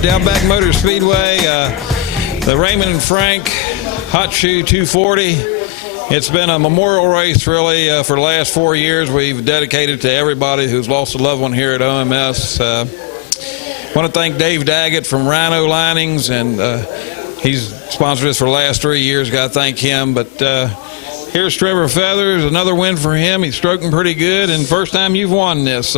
at the Outback Motor Speedway, the Raymond and Frank Hot Shoe 240. It's been a memorial race, really, for the last 4 years. We've dedicated to everybody who's lost a loved one here at OMS. I want to thank Dave Daggett from Rhino Linings, and he's sponsored us for the last 3 years. Got to thank him. But here's Trevor Feathers, another win for him. He's stroking pretty good, and first time you've won this.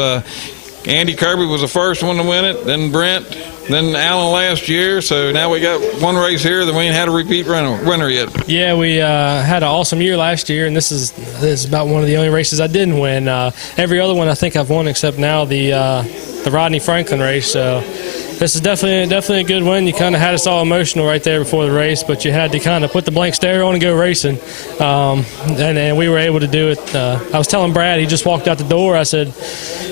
Andy Kirby was the first one to win it, then Brent, then Alan last year. So now we got one race here that we ain't had a repeat winner yet. Yeah, we had an awesome year last year, and this is about one of the only races I didn't win. Every other one I think I've won except now the Rodney Franklin race. So this is definitely a good win. You kind of had us all emotional right there before the race, but you had to kind of put the blank stare on and go racing. And we were able to do it. I was telling Brad, he just walked out the door. I said,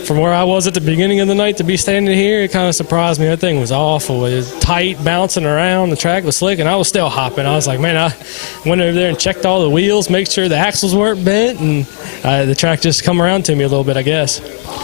from where I was at the beginning of the night to be standing here, it kind of surprised me. That thing was awful. It was tight, bouncing around. The track was slick, and I was still hopping. I was like, man, I went over there and checked all the wheels, make sure the axles weren't bent, and the track just come around to me a little bit, I guess.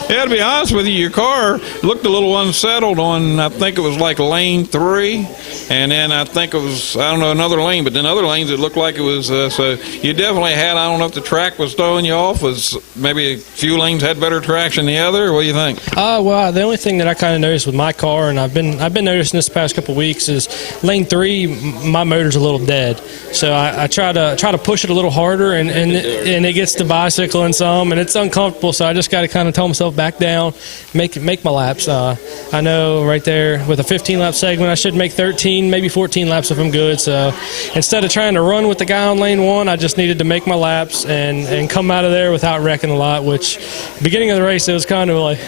Yeah, to be honest with you, your car looked a little unsettled on, I think it was like lane 3, and then I think it was, I don't know, another lane, but then other lanes it looked like it was, so you definitely had, I don't know if the track was throwing you off, was maybe a few lanes had better traction than the other. What do you think? Well, the only thing that I kind of noticed with my car, and I've been noticing this past couple of weeks, is lane 3, my motor's a little dead. So I try to push it a little harder, and it gets to bicycling some, and it's uncomfortable. So I just got to kind of tell myself back down, make my laps. I know right there with a 15-lap segment, I should make 13, maybe 14 laps if I'm good. So instead of trying to run with the guy on lane 1, I just needed to make my laps and come out of there without wrecking a lot. Which beginning of the race, it was kind of like,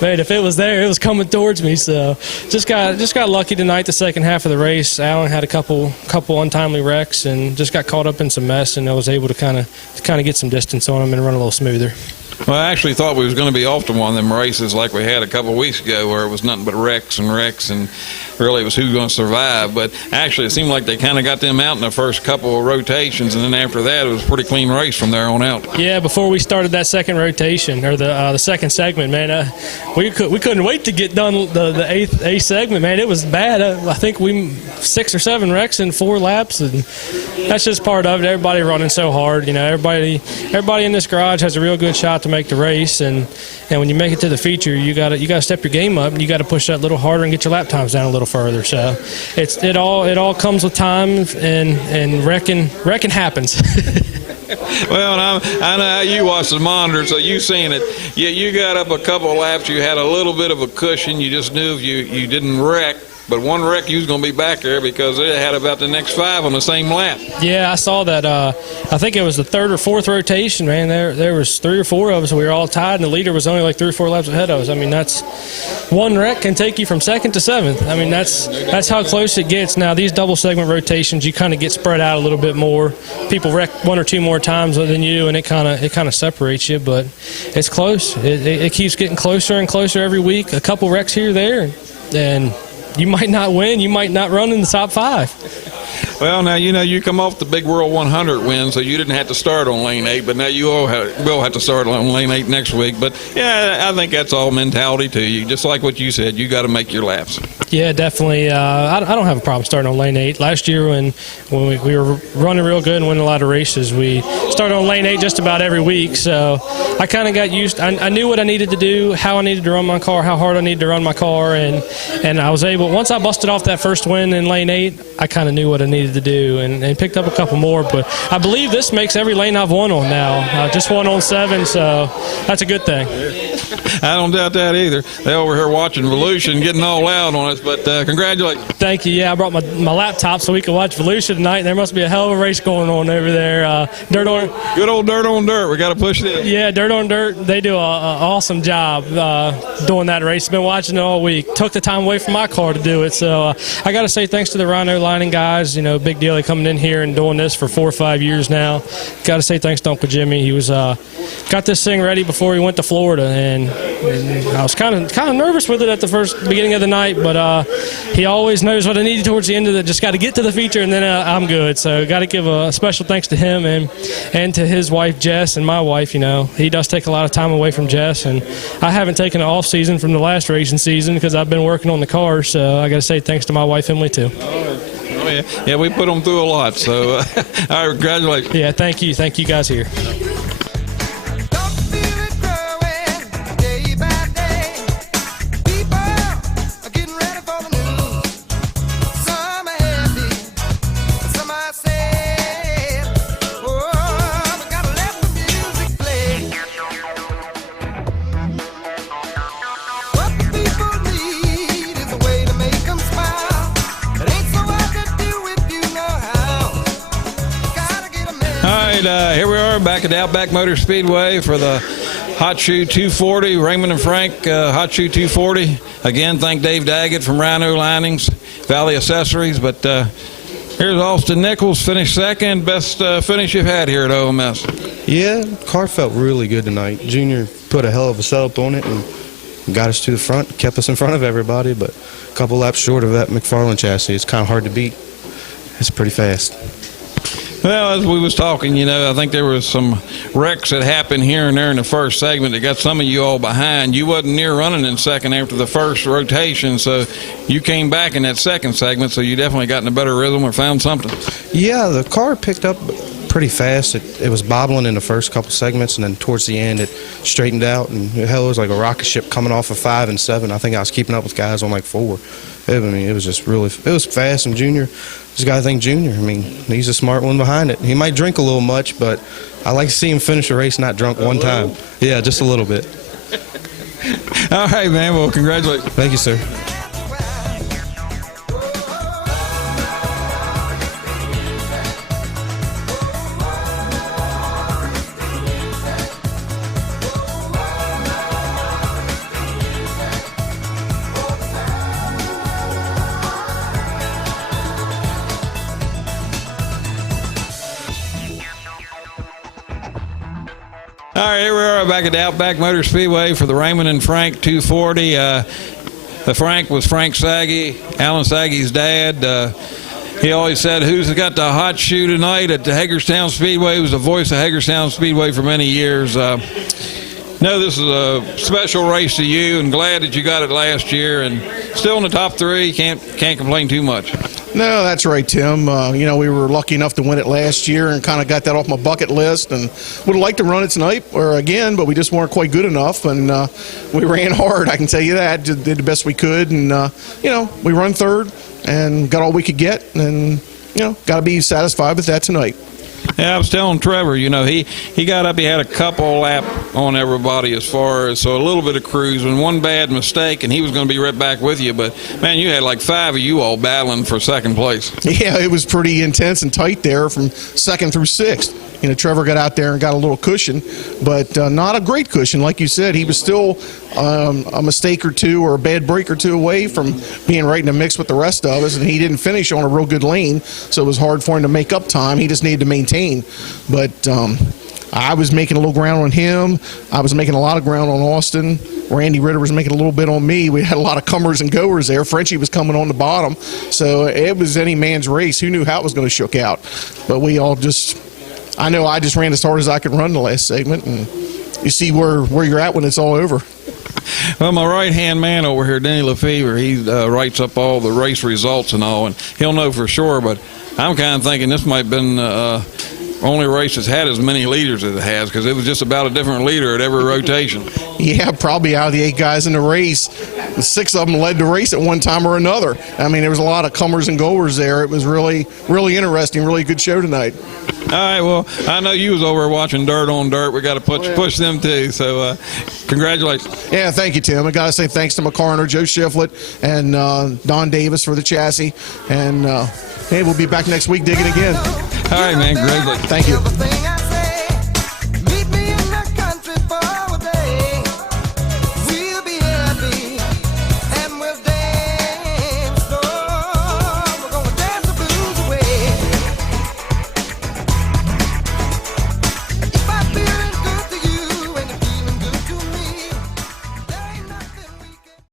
man, if it was there, it was coming towards me. So just got lucky tonight. The second half of the race, Alan had a couple untimely wrecks and just got caught up in some mess, and I was able to kind of get some distance on him and run a little smoother. Well, I actually thought we was going to be off to one of them races like we had a couple of weeks ago where it was nothing but wrecks, and really it was who's going to survive. But actually it seemed like they kind of got them out in the first couple of rotations, and then after that it was a pretty clean race from there on out. Yeah, before we started that second rotation, or the second segment, man, we couldn't wait to get done the eighth segment, man. It was bad. I think we 6 or 7 wrecks in 4 laps, and that's just part of it. Everybody running so hard, you know. Everybody in this garage has a real good shot to make the race, and when you make it to the feature, you got to step your game up, and you got to push that a little harder and get your lap times down a little further. So it all comes with time, and wrecking happens. Well, I know how you watch the monitor, so you seen it. You got up a couple of laps, you had a little bit of a cushion, you just knew if you didn't wreck. But one wreck, you was going to be back there because they had about the next 5 on the same lap. Yeah, I saw that. I think it was the 3rd or 4th rotation, man. There was 3 or 4 of us. We were all tied, and the leader was only like 3 or 4 laps ahead of us. I mean, that's one wreck can take you from 2nd to 7th. I mean, that's how close it gets. Now, these double segment rotations, you kind of get spread out a little bit more. People wreck 1 or 2 more times than you, and it kind of separates you. But it's close. It keeps getting closer and closer every week. A couple wrecks here or there, and you might not win. You might not run in the top 5. Well, now, you come off the Big World 100 win, so you didn't have to start on lane 8, but now you will have to start on lane 8 next week. But, yeah, I think that's all mentality to you. Just like what you said, you got to make your laps. Yeah, definitely. I don't have a problem starting on lane 8. Last year when we were running real good and winning a lot of races, we started on lane 8 just about every week. So I kind of got used. I knew what I needed to do, how I needed to run my car, how hard I needed to run my car, and I was able, once I busted off that first win in lane 8, I kind of knew what I needed to do and picked up a couple more. But I believe this makes every lane I've won on now. Just won on 7, so that's a good thing. I don't doubt that either. They're over here watching Volusia getting all loud on us, but congratulations. Thank you. Yeah, I brought my laptop so we could watch Volusia tonight. There must be a hell of a race going on over there. Good old dirt on dirt. We got to push it in. Yeah, dirt on dirt. They do an awesome job doing that race. Been watching it all week. Took the time away from my car to do it. So I got to say thanks to the Rhino Lining guys. Big deal. They coming in here and doing this for 4 or 5 years now. Got to say thanks to Uncle Jimmy. He was got this thing ready before he went to Florida, and I was kind of nervous with it at the beginning of the night, but he always knows what I needed towards the end of it. Just got to get to the feature, and then I'm good. So got to give a special thanks to him and to his wife Jess and my wife. He does take a lot of time away from Jess, and I haven't taken an off season from the last racing season because I've been working on the car. So So I got to say thanks to my wife, Emily, too. Oh, yeah. Yeah, we put them through a lot. So, all right, congratulations. Yeah, thank you. Thank you guys here. Here we are back at Outback Motor Speedway for the Hot Shoe 240, Raymond and Frank Hot Shoe 240. Again, thank Dave Daggett from Rhino Linings, Valley Accessories. But here's Austin Nichols, finished second. Best finish you've had here at OMS. Yeah, car felt really good tonight. Junior put a hell of a setup on it and got us to the front, kept us in front of everybody, but a couple laps short of that McFarland chassis. It's kind of hard to beat. It's pretty fast. Well, as we was talking, you know, I think there was some wrecks that happened here and there in the first segment that got some of you all behind. You wasn't near running in second after the first rotation, so you came back in that second segment, so you definitely got in a better rhythm or found something. Yeah, the car picked up pretty fast. It was bobbling in the first couple segments, and then towards the end it straightened out, and hell, it was like a rocket ship coming off of 5 and 7. I think I was keeping up with guys on like 4. It was just really, it was fast, and Junior, just got to thank Junior. I mean, he's a smart one behind it. He might drink a little much, but I like to see him finish a race not drunk one time. Yeah, just a little bit. All right, man. Well, congratulations. Thank you, sir. All right, here we are back at Outback Motor Speedway for the Raymond and Frank 240. The Frank was Frank Saggy, Alan Saggy's dad. He always said, who's got the hot shoe tonight at the Hagerstown Speedway? He was the voice of Hagerstown Speedway for many years. No, this is a special race to you, and glad that you got it last year. And still in the top 3, can't complain too much. No, that's right, Tim. You know, we were lucky enough to win it last year and kind of got that off my bucket list, and would have liked to run it tonight or again, but we just weren't quite good enough, and we ran hard, I can tell you that. Did the best we could, and, you know, we run third and got all we could get, and, you know, got to be satisfied with that tonight. Yeah, I was telling Trevor, you know, he got up, he had a couple lap on everybody as far as, so a little bit of cruising, one bad mistake, and he was going to be right back with you. But, man, you had like 5 of you all battling for second place. Yeah, it was pretty intense and tight there from second through sixth. You know, Trevor got out there and got a little cushion, but not a great cushion. Like you said, he was still a mistake or two or a bad break or two away from being right in the mix with the rest of us, and he didn't finish on a real good lane, so it was hard for him to make up time. He just needed to maintain. But I was making a little ground on him. I was making a lot of ground on Austin. Randy Ritter was making a little bit on me. We had a lot of comers and goers there. Frenchie was coming on the bottom. So it was any man's race. Who knew how it was going to shook out? But we all just... I know I just ran as hard as I could run the last segment, and you see where you're at when it's all over. Well, my right-hand man over here, Denny Lefevre, he writes up all the race results and all, and he'll know for sure, but I'm kind of thinking this might have been only race that's had as many leaders as it has, because it was just about a different leader at every rotation. Yeah, probably out of the 8 guys in the race, 6 of them led the race at one time or another. I mean, there was a lot of comers and goers there. It was really, really interesting, really good show tonight. All right, well, I know you was over watching Dirt on Dirt. We got to push them too, so congratulations. Yeah, thank you, Tim. I got to say thanks to McCarner, Joe Shiflett, and Don Davis for the chassis. And hey, we'll be back next week digging again. All right, man, great. Thank you.